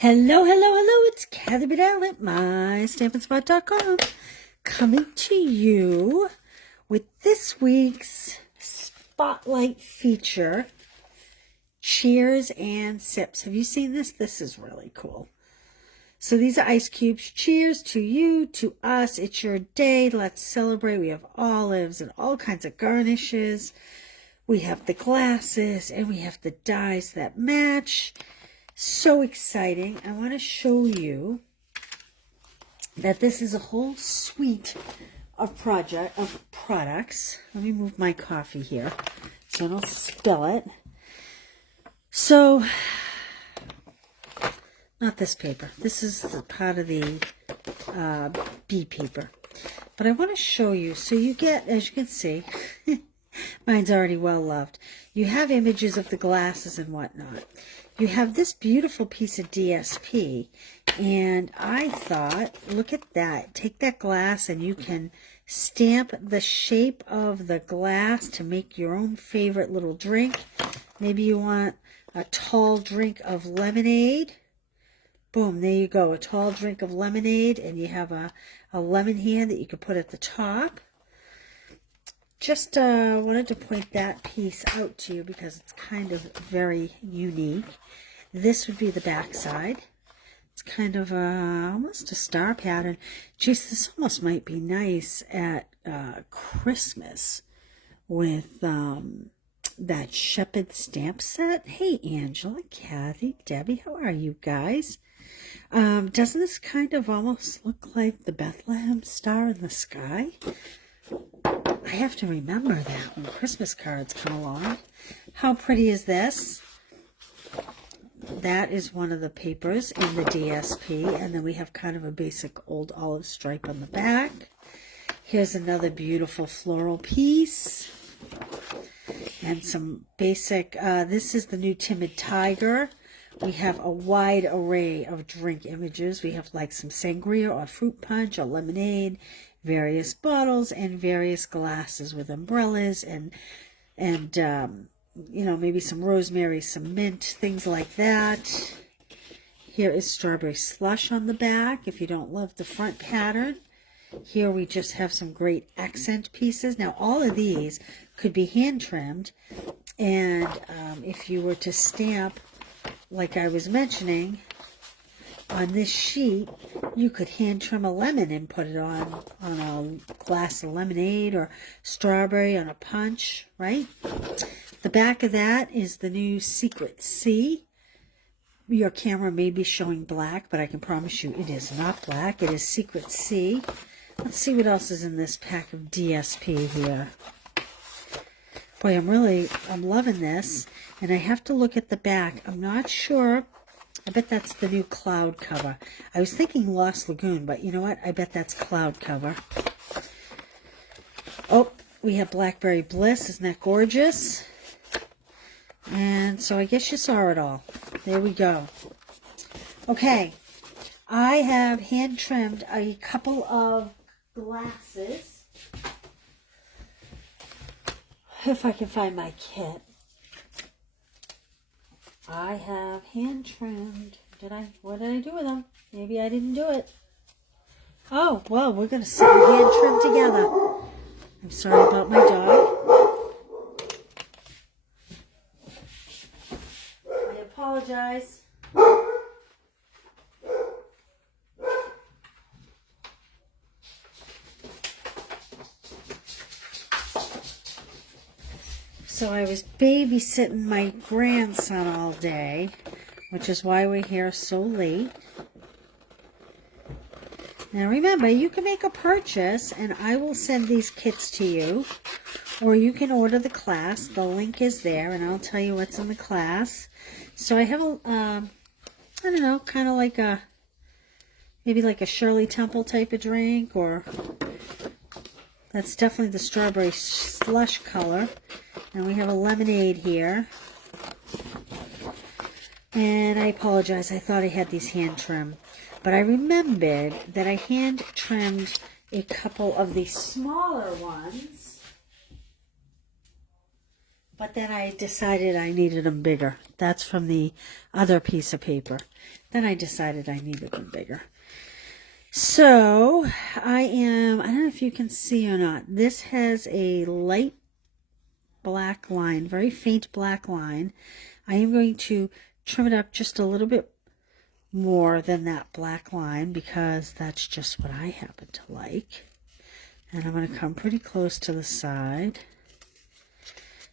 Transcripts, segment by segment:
Hello, hello, hello, it's Kathy Bedell at mystampandspot.com coming to you with this week's spotlight feature, Cheers and Sips. Have you seen this? This is really cool. So these are ice cubes. Cheers to you, to us. It's your day. Let's celebrate. We have olives and all kinds of garnishes. We have the glasses and we have the dies that match. So exciting. I want to show you that this is a whole suite of products. Let me move my coffee here so I don't spill it. So, not this paper. This is the part of the B paper. But I want to show you, so you get, as you can see, mine's already well loved. You have images of the glasses and whatnot. You have this beautiful piece of DSP, and I thought, look at that. Take that glass and you can stamp the shape of the glass to make your own favorite little drink. Maybe you want a tall drink of lemonade. Boom, there you go, a tall drink of lemonade, and you have a lemon hand that you could put at the top. Just wanted to point that piece out to you because it's kind of very unique. This would be the back side. It's kind of almost a star pattern. Geez, this almost might be nice at Christmas with that shepherd stamp set. Hey, Angela, Kathy, Debbie, how are you guys? Doesn't this kind of almost look like the Bethlehem star in the sky? I have to remember that when Christmas cards come along. How pretty is this? That is one of the papers in the DSP, and then we have kind of a basic old olive stripe on the back. Here's another beautiful floral piece. And some basic, this is the new Timid Tiger. We have a wide array of drink images. We have like some sangria or fruit punch or lemonade, various bottles and various glasses with umbrellas and you know, maybe some rosemary, some mint, things like that. Here is strawberry slush on the back if you don't love the front pattern. Here we just have some great accent pieces. Now all of these could be hand trimmed, and if you were to stamp like I was mentioning on this sheet, you could hand trim a lemon and put it on a glass of lemonade, or strawberry on a punch, right? The back of that is the new Secret C. Your camera may be showing black, but I can promise you it is not black. It is Secret C. Let's see what else is in this pack of DSP here. Boy, I'm loving this. And I have to look at the back. I'm not sure. I bet that's the new cloud cover. I was thinking Lost Lagoon, but you know what? I bet that's cloud cover. Oh, we have Blackberry Bliss. Isn't that gorgeous? And so I guess you saw it all. There we go. Okay. I have hand trimmed a couple of glasses. If I can find my kit. I have hand trimmed. What did I do with them? Maybe I didn't do it. Oh, well, we're going to sit and hand trim together. I'm sorry about my dog. I apologize. So I was babysitting my grandson all day, which is why we're here so late. Now remember, you can make a purchase and I will send these kits to you, or you can order the class. The link is there and I'll tell you what's in the class. So I have a, I don't know, kind of like a, maybe like a Shirley Temple type of drink, or that's definitely the strawberry slush color. And we have a lemonade here. And I apologize, I thought I had these hand trimmed. But I remembered that I hand trimmed a couple of the smaller ones but then I decided I needed them bigger. That's from the other piece of paper. Then I decided I needed them bigger. So I don't know if you can see or not. This has a light black line, very faint black line. I am going to trim it up just a little bit more than that black line because that's just what I happen to like. And I'm going to come pretty close to the side.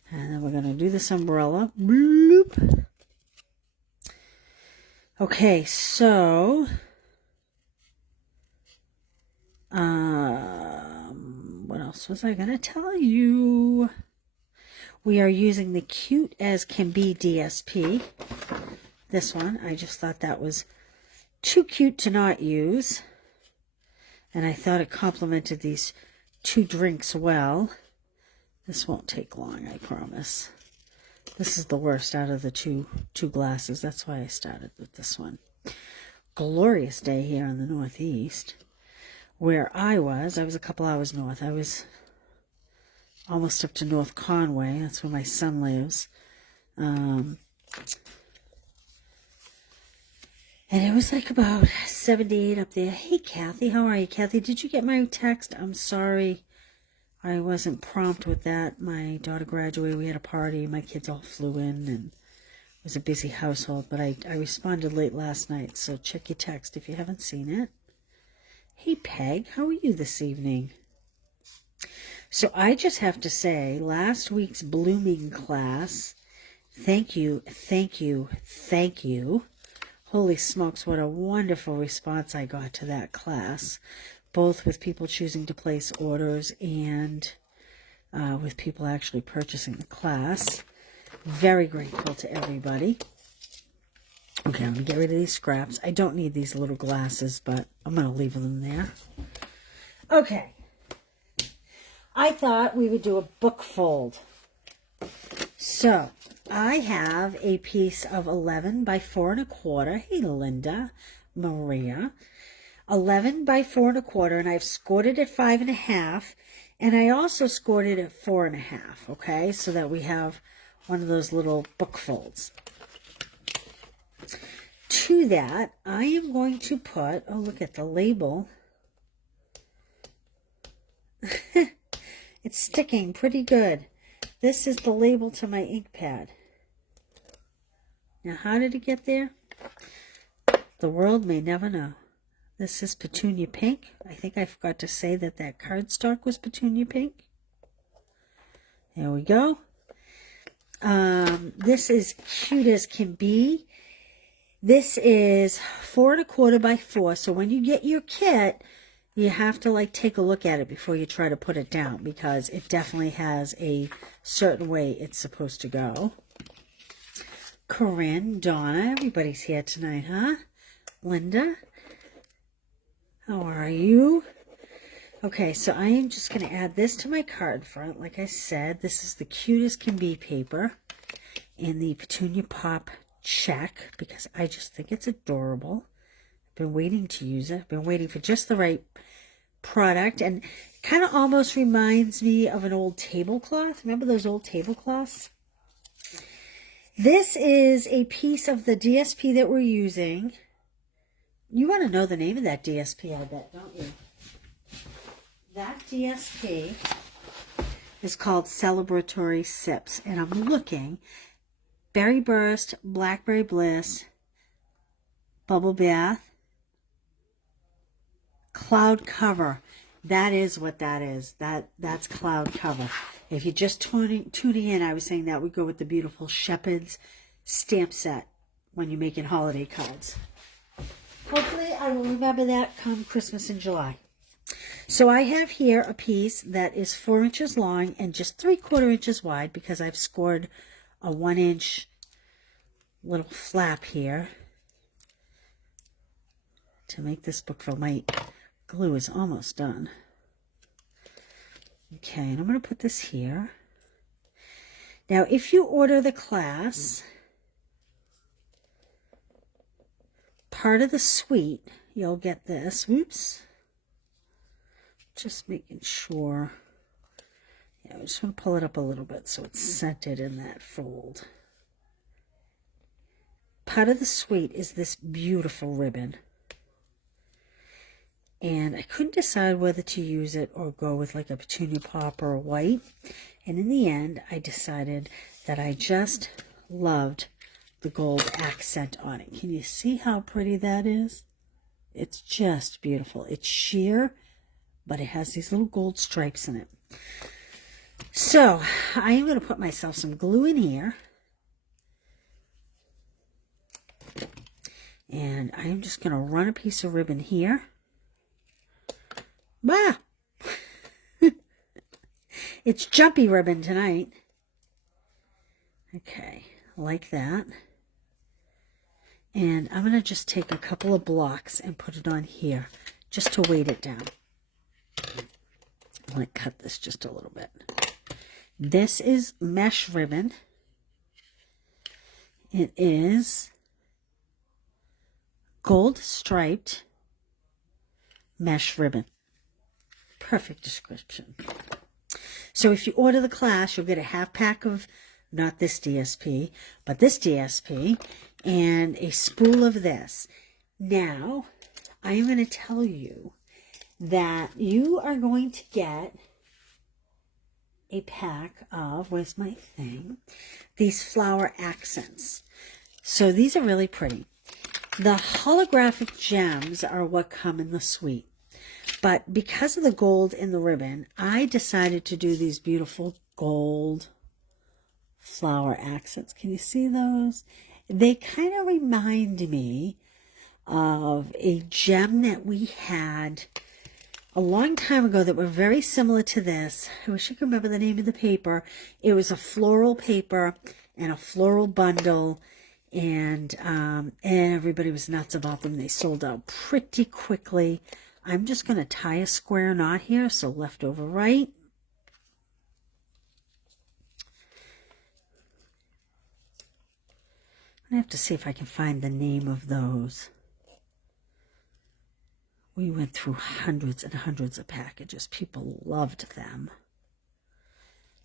And then we're going to do this umbrella. Bloop. Okay, so what else was I going to tell you? We are using the Cute as Can Be DSP. This one, I just thought that was too cute to not use. And I thought it complemented these two drinks well. This won't take long, I promise. This is the worst out of the two glasses. That's why I started with this one. Glorious day here in the Northeast. Where I was a couple hours north. I was almost up to North Conway. That's where my son lives. And it was like about 78 up there. Hey, Kathy. How are you, Kathy? Did you get my text? I'm sorry I wasn't prompt with that. My daughter graduated. We had a party. My kids all flew in, and it was a busy household. But I responded late last night, so check your text if you haven't seen it. Hey, Peg. How are you this evening? So I just have to say, last week's blooming class, thank you, thank you, thank you. Holy smokes, what a wonderful response I got to that class, both with people choosing to place orders and with people actually purchasing the class. Very grateful to everybody. Okay, I'm going to get rid of these scraps. I don't need these little glasses, but I'm going to leave them there. Okay. I thought we would do a book fold. So, I have a piece of 11 by 4 1/4. Hey, Linda, Maria. 11 by 4 1/4, and I've scored it at 5 1/2, and I also scored it at 4 1/2, okay? So that we have one of those little book folds. To that, I am going to put, oh, look at the label. It's sticking pretty good. This is the label to my ink pad. Now, how did it get there? The world may never know. This is Petunia Pink. I think I forgot to say that cardstock was Petunia Pink. There we go. This is Cute as Can Be. This is 4 1/4 by 4. So when you get your kit, you have to take a look at it before you try to put it down, because it definitely has a certain way it's supposed to go. Corinne, Donna, everybody's here tonight, huh? Linda, how are you? Okay, so I am just going to add this to my card front. Like I said, this is the Cute as Can Be paper in the Petunia Pop check, because I just think it's adorable. I've been waiting to use it. I've been waiting for just the right product, and kind of almost reminds me of an old tablecloth. Remember those old tablecloths? This is a piece of the DSP that we're using. You want to know the name of that DSP, I bet, don't you? That DSP is called Celebratory Sips, and I'm looking. Berry Burst, Blackberry Bliss, Bubble Bath, Cloud Cover. That is what that is. That's Cloud Cover. If you're just tuning in, I was saying that would go with the beautiful Shepherd's stamp set when you're making holiday cards. Hopefully I will remember that come Christmas in July. So I have here a piece that is 4 inches long and just 3/4 inches wide, because I've scored a 1 inch little flap here to make this book fold. My glue is almost done. Okay, and I'm going to put this here. Now, if you order the class, part of the suite, you'll get this. Whoops. Just making sure. Yeah, I just want to pull it up a little bit so it's centered in that fold. Part of the suite is this beautiful ribbon. And I couldn't decide whether to use it or go with like a petunia pop or a white. And in the end, I decided that I just loved the gold accent on it. Can you see how pretty that is? It's just beautiful. It's sheer, but it has these little gold stripes in it. So I am going to put myself some glue in here. And I am just going to run a piece of ribbon here. Bah! It's jumpy ribbon tonight. Okay, like that. And I'm going to just take a couple of blocks and put it on here just to weight it down. I'm going to cut this just a little bit. This is mesh ribbon. It is gold striped mesh ribbon. Perfect description. So if you order the class, you'll get a half pack of, not this DSP, but this DSP, and a spool of this. Now, I am going to tell you that you are going to get a pack of, where's my thing? These flower accents. So these are really pretty. The holographic gems are what come in the suite. But because of the gold in the ribbon, I decided to do these beautiful gold flower accents. Can you see those? They kind of remind me of a gem that we had a long time ago that were very similar to this. I wish I could remember the name of the paper. It was a floral paper and a floral bundle, and everybody was nuts about them. They sold out pretty quickly. I'm just going to tie a square knot here, so left over right. I have to see if I can find the name of those. We went through hundreds and hundreds of packages. People loved them.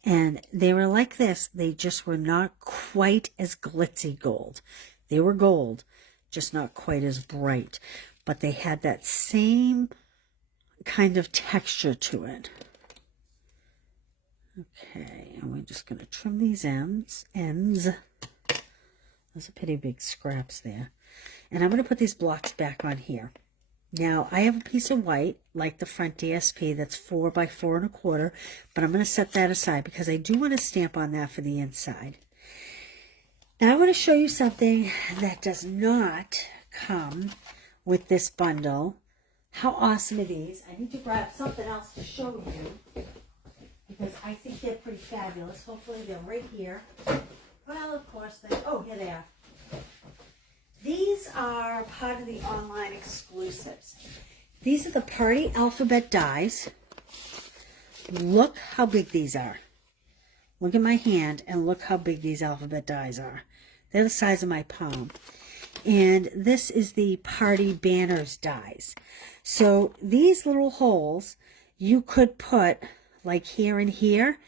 And they were like this. They just were not quite as glitzy gold. They were gold, just not quite as bright. But they had that same kind of texture to it. Okay, and we're just going to trim these ends. There's a pretty big scraps there. And I'm going to put these blocks back on here. Now, I have a piece of white, like the front DSP, that's 4 by 4 1/4, but I'm going to set that aside because I do want to stamp on that for the inside. Now, I want to show you something that does not come with this bundle. How awesome are these? I need to grab something else to show you because I think they're pretty fabulous. Hopefully they're right here. Well, of course, oh, here they are. These are part of the online exclusives. These are the party alphabet dies. Look how big these are. Look at my hand and look how big these alphabet dies are. They're the size of my palm. And this is the party banners dies. So these little holes you could put like here and here,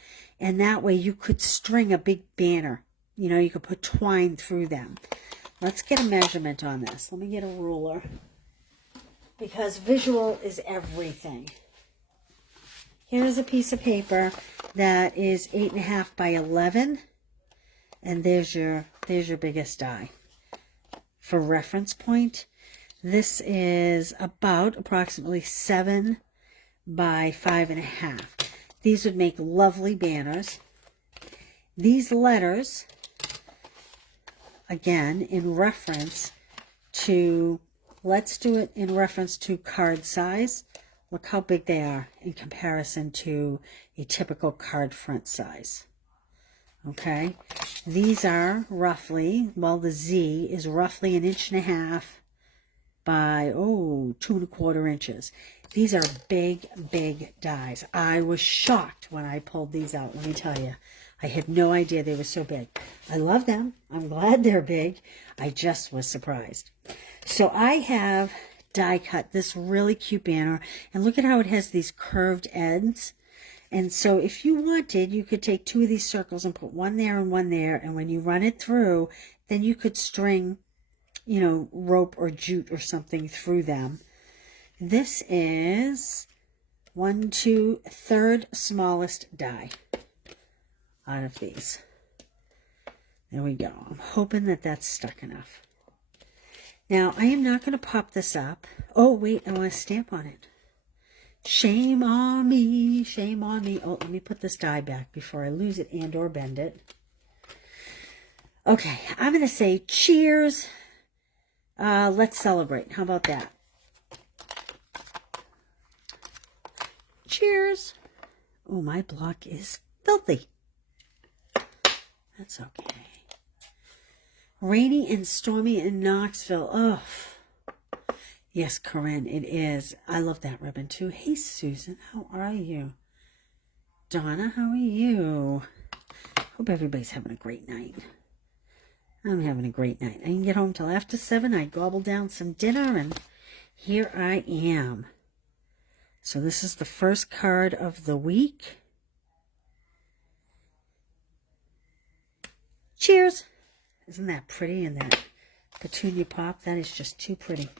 and that way you could string a big banner. You know, you could put twine through them. Let's get a measurement on this. Let me get a ruler because visual is everything. Here's a piece of paper that is 8.5 by 11, and there's your biggest die. For reference point, this is about approximately 7 by 5.5. These would make lovely banners. These letters, again, in reference to, let's do it in reference to card size. Look how big they are in comparison to a typical card front size. Okay, these are roughly, well, the Z is roughly 1.5 inches by, 2 1/4 inches. These are big, big dies. I was shocked when I pulled these out, let me tell you. I had no idea they were so big. I love them. I'm glad they're big. I just was surprised. So I have die cut this really cute banner, and look at how it has these curved ends. And so if you wanted, you could take 2 of these circles and put one there and one there. And when you run it through, then you could string, you know, rope or jute or something through them. This is 1, 2, third smallest die out of these. There we go. I'm hoping that that's stuck enough. Now, I am not going to pop this up. Oh, wait, I want to stamp on it. Shame on me, shame on me. Oh, let me put this die back before I lose it and or bend it. Okay, I'm going to say cheers. Let's celebrate. How about that? Cheers. Oh, my block is filthy. That's okay. Rainy and stormy in Knoxville. Oh, yes, Corinne, it is. I love that ribbon too. Hey, Susan, how are you? Donna, how are you? Hope everybody's having a great night. I'm having a great night. I didn't get home till after 7. I gobbled down some dinner, and here I am. So this is the first card of the week. Cheers. Isn't that pretty? And that petunia pop, that is just too pretty.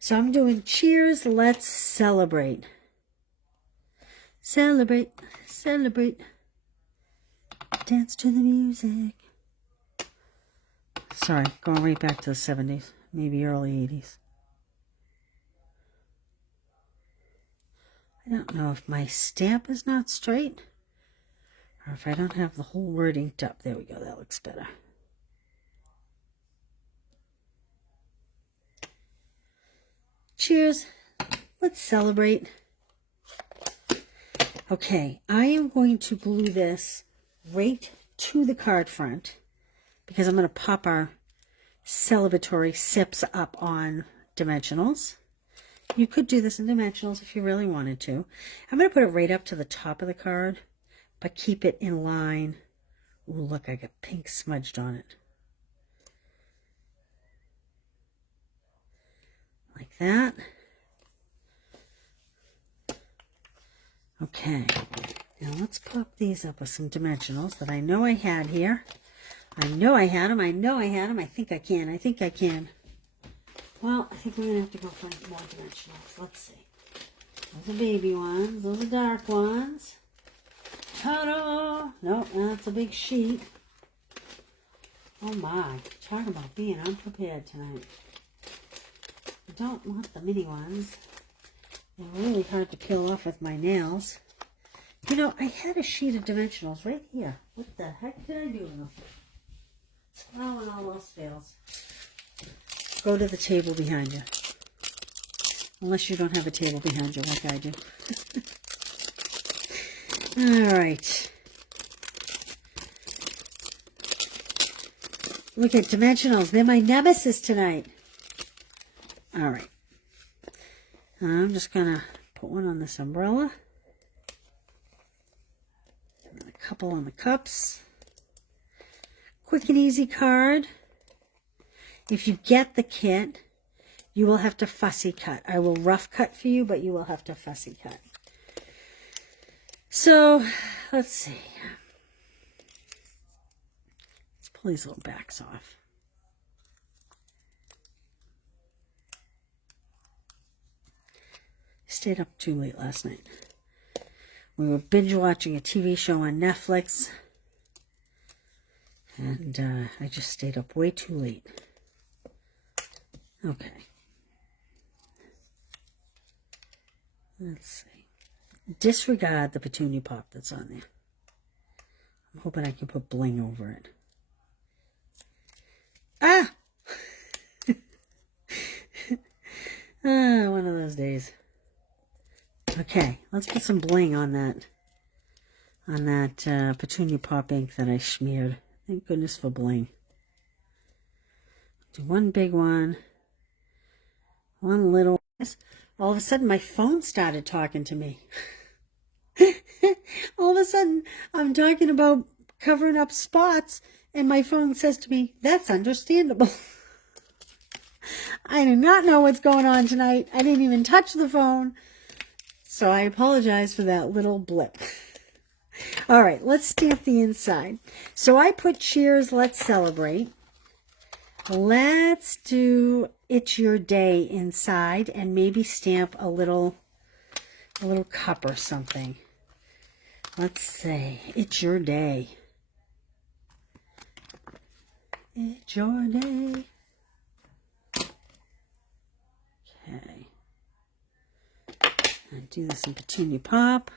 So I'm doing cheers, let's celebrate. Celebrate, celebrate. Dance to the music. Sorry, going right back to the 70s, maybe early 80s. I don't know if my stamp is not straight or if I don't have the whole word inked up. There we go, that looks better. Cheers. Let's celebrate. Okay, I am going to glue this right to the card front because I'm going to pop our celebratory sips up on dimensionals. You could do this in dimensionals if you really wanted to. I'm going to put it right up to the top of the card, but keep it in line. Ooh, look, I got pink smudged on it. Like that. Okay, now let's pop these up with some dimensionals that I know I had here. I know I had them. I know I had them. I think I can. I think I can. Well, I think we're going to have to go find more dimensionals. Let's see. Those are baby ones. Those are dark ones. Ta-da! Nope, that's a big sheet. Oh my, talk about being unprepared tonight. I don't want the mini ones. They're really hard to peel off with my nails. You know, I had a sheet of dimensionals right here. What the heck did I do with them? Well, when all else fails, go to the table behind you. Unless you don't have a table behind you like I do. All right. Look at dimensionals. They're my nemesis tonight. All right. I'm just going to put one on this umbrella. And then a couple on the cups. Quick and easy card. If you get the kit, you will have to fussy cut. I will rough cut for you, but you will have to fussy cut. So, let's see. Let's pull these little backs off. Stayed up too late last night. We were binge watching a TV show on Netflix. And I just stayed up way too late. Okay. Let's see. Disregard the petunia pop that's on there. I'm hoping I can put bling over it. Ah! One of those days. Okay, let's put some bling on that petunia pop ink that I smeared. Thank goodness for bling. Do one big one, one little. All of a sudden, my phone started talking to me. All of a sudden, I'm talking about covering up spots, and my phone says to me, "That's understandable." I do not know what's going on tonight. I didn't even touch the phone. So I apologize for that little blip. All right, let's stamp the inside. So I put cheers, let's celebrate. Let's do it's your day inside and maybe stamp a little cup or something. Let's say it's your day. It's your day. Okay. I do this in Petunia Pop.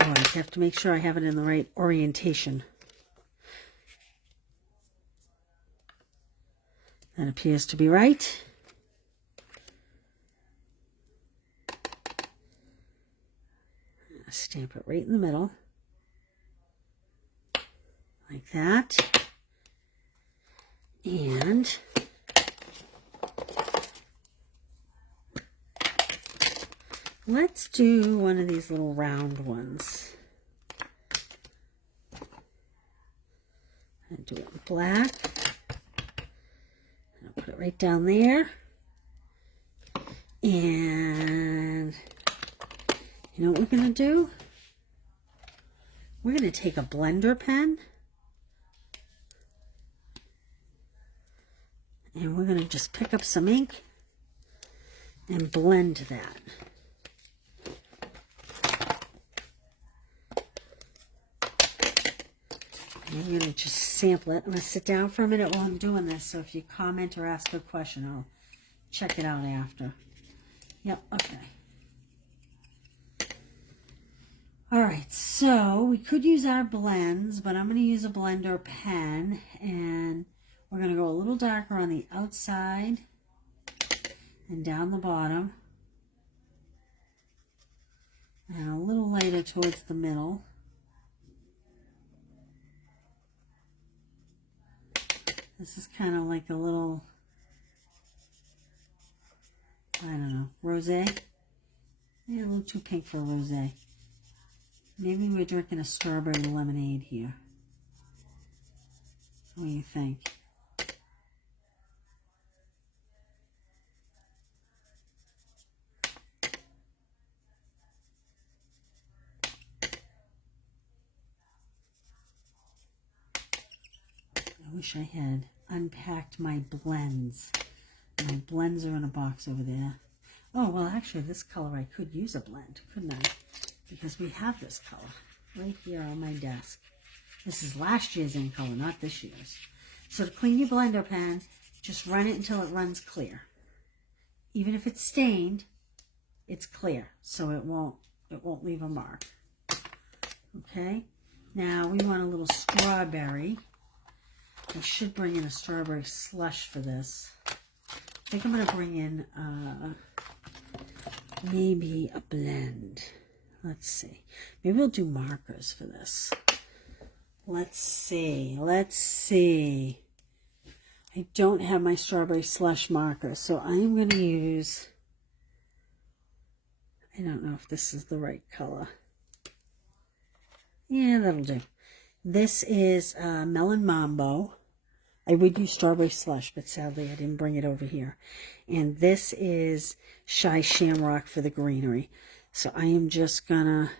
Oh, I have to make sure I have it in the right orientation. That appears to be right. Stamp it right in the middle. Like that. And let's do one of these little round ones. And do it in black. And I'll put it right down there. And you know what we're going to do? We're going to take a blender pen. And we're going to just pick up some ink and blend that. And I'm going to just sample it. I'm going to sit down for a minute while I'm doing this. So if you comment or ask a question, I'll check it out after. Yep, okay. All right, so we could use our blends, but I'm going to use a blender pen, and we're going to go a little darker on the outside and down the bottom, and a little lighter towards the middle. This is kind of like a little, I don't know, rosé. Maybe a little too pink for rosé. Maybe we're drinking a strawberry lemonade here. What do you think? I wish I had unpacked my blends. My blends are in a box over there. Oh, well, actually, this color I could use a blend, couldn't I? Because we have this color right here on my desk. This is last year's in color, not this year's. So to clean your blender pen, just run it until it runs clear. Even if it's stained, it's clear, so it won't leave a mark. Okay. Now we want a little strawberry. I should bring in a strawberry slush for this. I think I'm going to bring in maybe a blend. Let's see. Maybe we'll do markers for this. Let's see. Let's see. I don't have my strawberry slush marker, so I am going to use, I don't know if this is the right color. Yeah, that'll do. This is Melon Mambo. I would use strawberry slush, but sadly I didn't bring it over here. And this is Shy Shamrock for the greenery. So I am just gonna,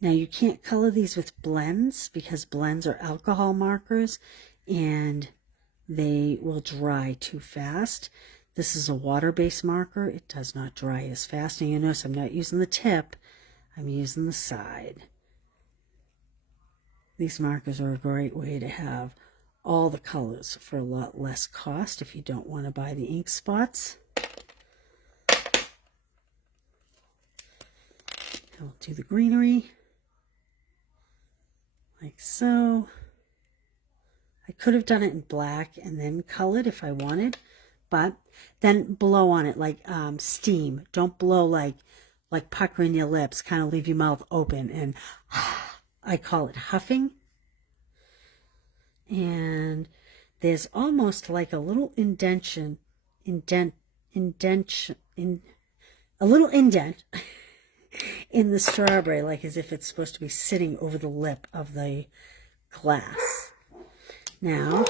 now you can't color these with blends because blends are alcohol markers and they will dry too fast. This is a water-based marker. It does not dry as fast. And you notice I'm not using the tip, I'm using the side. These markers are a great way to have all the colors for a lot less cost if you don't want to buy the ink spots. I'll do the greenery, like so. I could have done it in black and then colored if I wanted, but then blow on it like steam. Don't blow like puckering your lips, kind of leave your mouth open, and I call it huffing. And there's almost like a little indentation, a little indent in the strawberry, like as if it's supposed to be sitting over the lip of the glass. Now,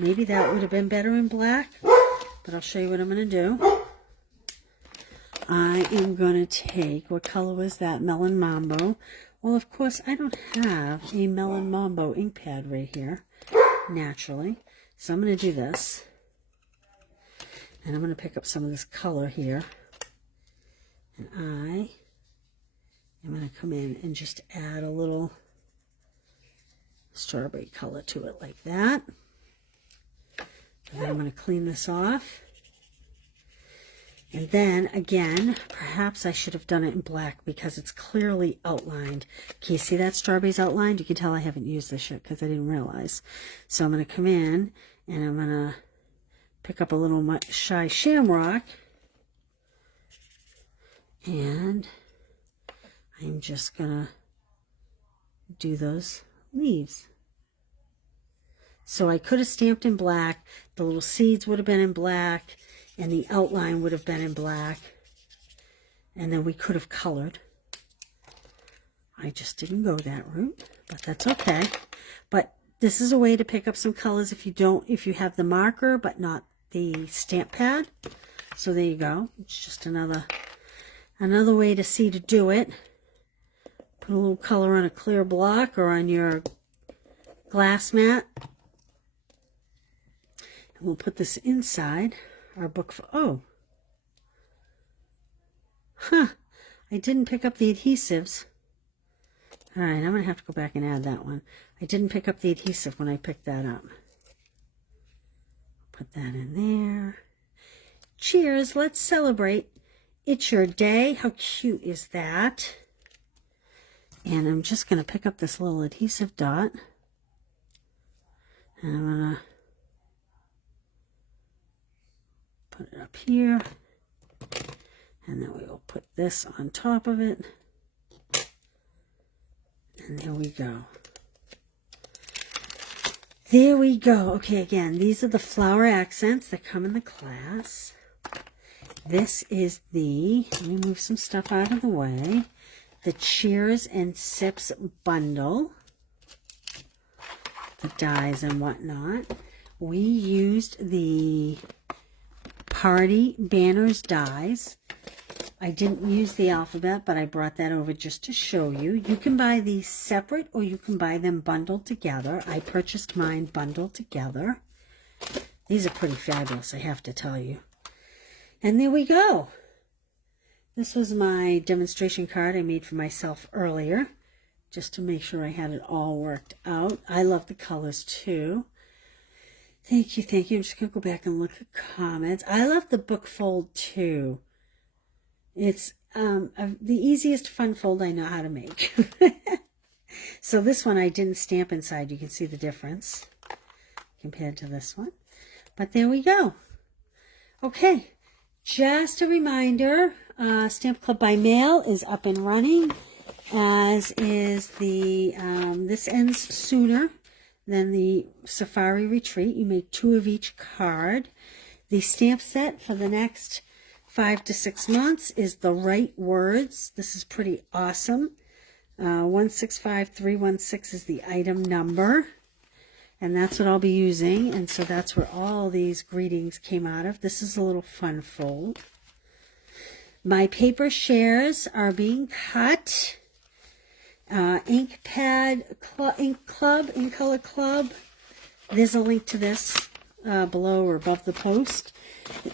maybe that would have been better in black, but I'll show you what I'm going to do. I am going to take, what color was that? Melon Mambo. Well, of course, I don't have a Melon Mambo ink pad right here, naturally. So I'm going to do this. And I'm going to pick up some of this color here. And I am going to come in and just add a little strawberry color to it like that. And then I'm going to clean this off. And then, again, perhaps I should have done it in black because it's clearly outlined. Can you see that strawberry's outlined? You can tell I haven't used this yet because I didn't realize. So I'm going to come in and I'm going to pick up a little Shy Shamrock. And I'm just going to do those leaves. So I could have stamped in black. The little seeds would have been in black. And the outline would have been in black. And then we could have colored. I just didn't go that route, but that's okay. But this is a way to pick up some colors if you have the marker, but not the stamp pad. So there you go. It's just another way to see to do it. Put a little color on a clear block or on your glass mat. And we'll put this inside our book. I didn't pick up the adhesives. All right, I'm going to have to go back and add that one. I didn't pick up the adhesive when I picked that up. Put that in there. Cheers, let's celebrate. It's your day. How cute is that? And I'm just going to pick up this little adhesive dot. And I'm going to put it up here, and then we will put this on top of it, and there we go. There we go. Okay, again, these are the flower accents that come in the class. This is let me move some stuff out of the way, the Cheers and Sips bundle, the dies and whatnot. We used the Party Banners dies. I didn't use the alphabet, but I brought that over just to show you. You can buy these separate or you can buy them bundled together. I purchased mine bundled together. These are pretty fabulous, I have to tell you. And there we go. This was my demonstration card I made for myself earlier, just to make sure I had it all worked out. I love the colors too. Thank you, thank you. I'm just going to go back and look at comments. I love the book fold too. It's the easiest fun fold I know how to make. So this one I didn't stamp inside. You can see the difference compared to this one. But there we go. Okay, just a reminder, Stamp Club by Mail is up and running, as is the, this ends sooner than the Safari Retreat. You make 2 of each card. The stamp set for the next 5 to 6 months is The Right Words. This is pretty awesome. 165316 is the item number. And that's what I'll be using. And so that's where all these greetings came out of. This is a little fun fold. My paper shares are being cut. Ink Color Club. There's a link to this below or above the post.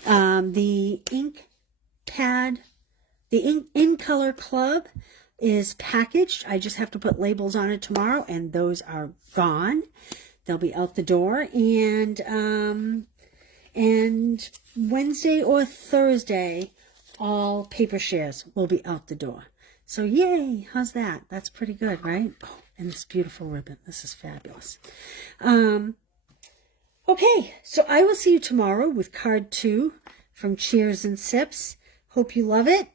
The ink pad, the In Color Club is packaged. I just have to put labels on it tomorrow, and those are gone. They'll be out the door, and Wednesday or Thursday, all paper shares will be out the door. So yay, how's that? That's pretty good, right? Oh, and this beautiful ribbon. This is fabulous. Okay, so I will see you tomorrow with card 2 from Cheers and Sips. Hope you love it.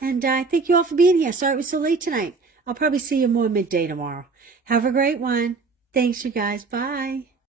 And thank you all for being here. Sorry it was so late tonight. I'll probably see you more midday tomorrow. Have a great one. Thanks, you guys. Bye.